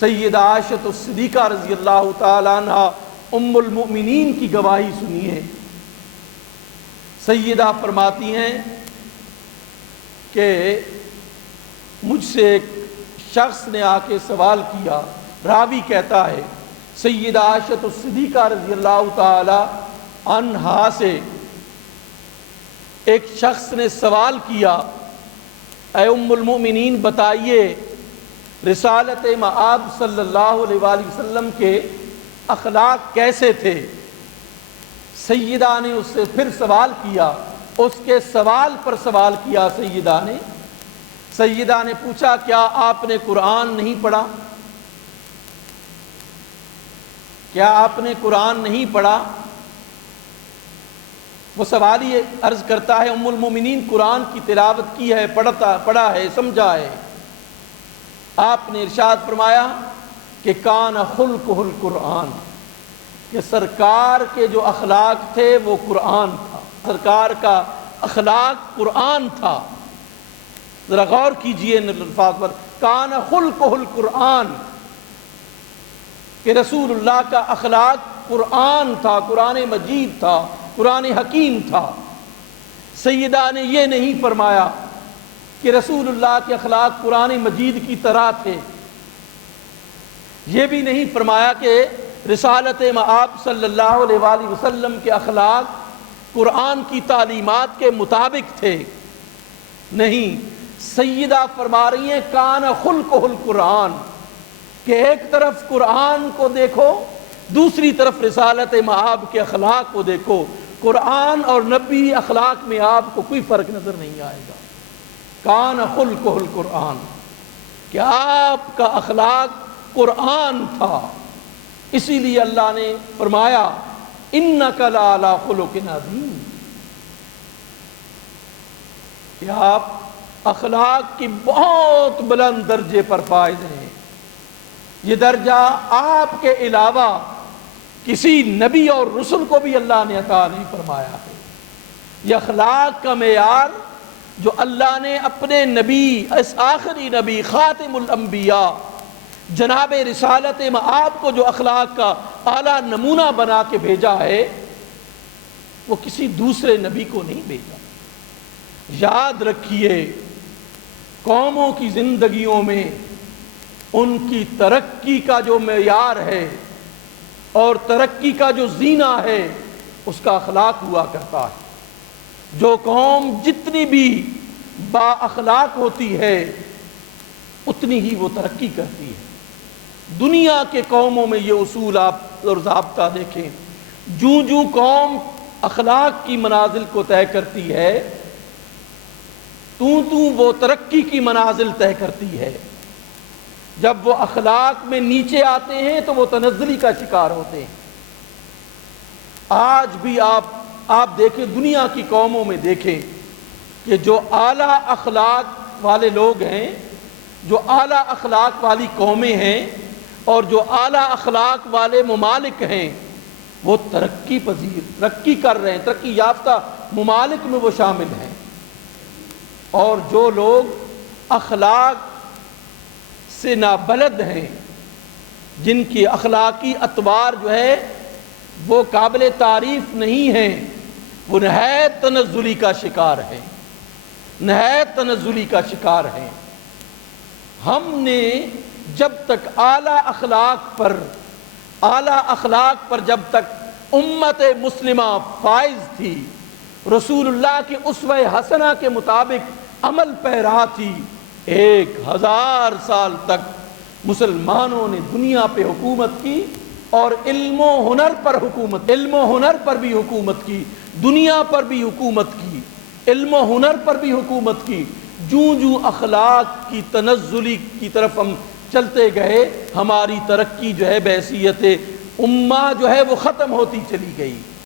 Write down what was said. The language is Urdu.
سیدہ عائشہ صدیقہ رضی اللہ تعالیٰ عنہ ام المؤمنین کی گواہی سنیے۔ سیدہ فرماتی ہیں کہ مجھ سے ایک شخص نے آ کے سوال کیا، راوی کہتا ہے سیدہ عائشہ صدیقہ رضی اللہ تعالی عنہا سے ایک شخص نے سوال کیا، اے ام المؤمنین بتائیے رسالت مآب صلی اللہ علیہ وآلہ وسلم کے اخلاق کیسے تھے؟ سیدہ نے اس سے پھر سوال کیا، اس کے سوال پر سوال کیا سیدہ نے پوچھا کیا آپ نے قرآن نہیں پڑھا؟ کیا آپ نے قرآن نہیں پڑھا؟ وہ سوال ہی عرض کرتا ہے ام المومنین قرآن کی تلاوت کی ہے، پڑھا ہے، سمجھا ہے۔ آپ نے ارشاد فرمایا کہ کان خلقہ القرآن، کہ سرکار کے جو اخلاق تھے وہ قرآن تھا، سرکار کا اخلاق قرآن تھا۔ ذرا غور کیجئے ان الفاظ پر، کان خلقہ القرآن، کہ رسول اللہ کا اخلاق قرآن تھا، قرآن مجید تھا، قرآن حکیم تھا۔ سیدہ نے یہ نہیں فرمایا کہ رسول اللہ کے اخلاق قرآن مجید کی طرح تھے، یہ بھی نہیں فرمایا کہ رسالت مآب صلی اللہ علیہ وآلہ وسلم کے اخلاق قرآن کی تعلیمات کے مطابق تھے، نہیں۔ سیدہ فرما رہی ہیں کان خلقہ القرآن، کہ ایک طرف قرآن کو دیکھو، دوسری طرف رسالت مآب کے اخلاق کو دیکھو، قرآن اور نبی اخلاق میں آپ کو کوئی فرق نظر نہیں آئے گا۔ کان خلقہ القرآن، کہ آپ کا اخلاق قرآن تھا، اسی لیے اللہ نے فرمایا انک لعلی خلق عظیم، کہ آپ اخلاق کی بہت بلند درجے پر فائز ہیں۔ یہ درجہ آپ کے علاوہ کسی نبی اور رسول کو بھی اللہ نے عطا نہیں فرمایا ہے۔ یہ اخلاق کا معیار جو اللہ نے اپنے نبی، اس آخری نبی خاتم الانبیاء جناب رسالت مآب کو جو اخلاق کا اعلیٰ نمونہ بنا کے بھیجا ہے، وہ کسی دوسرے نبی کو نہیں بھیجا۔ یاد رکھیے قوموں کی زندگیوں میں ان کی ترقی کا جو معیار ہے اور ترقی کا جو زینہ ہے اس کا اخلاق ہوا کرتا ہے۔ جو قوم جتنی بھی با اخلاق ہوتی ہے اتنی ہی وہ ترقی کرتی ہے۔ دنیا کے قوموں میں یہ اصول آپ اور ضابطہ دیکھیں، جو قوم اخلاق کی منازل کو طے کرتی ہے وہ ترقی کی منازل طے کرتی ہے۔ جب وہ اخلاق میں نیچے آتے ہیں تو وہ تنزلی کا شکار ہوتے ہیں۔ آج بھی آپ دیکھیں، دنیا کی قوموں میں دیکھیں کہ جو اعلیٰ اخلاق والے لوگ ہیں، جو اعلیٰ اخلاق والی قومیں ہیں اور جو اعلیٰ اخلاق والے ممالک ہیں وہ ترقی کر رہے ہیں، ترقی یافتہ ممالک میں وہ شامل ہیں۔ اور جو لوگ اخلاق سے نابلد ہیں، جن کی اخلاقی اطوار جو ہے وہ قابل تعریف نہیں ہیں، وہ نہایت تنزلی کا شکار ہیں، نہایت تنزلی کا شکار ہیں۔ ہم نے جب تک اعلیٰ اخلاق پر جب تک امت مسلمہ فائز تھی، رسول اللہ کے اسوہ حسنہ کے مطابق عمل پیرا تھی، 1000 سال تک مسلمانوں نے دنیا پہ حکومت کی اور علم و ہنر پر بھی حکومت کی، دنیا پر بھی حکومت کی، علم و ہنر پر بھی حکومت کی۔ جو اخلاق کی تنزلی کی طرف ہم چلتے گئے، ہماری ترقی جو ہے بحیثیت امہ جو ہے وہ ختم ہوتی چلی گئی۔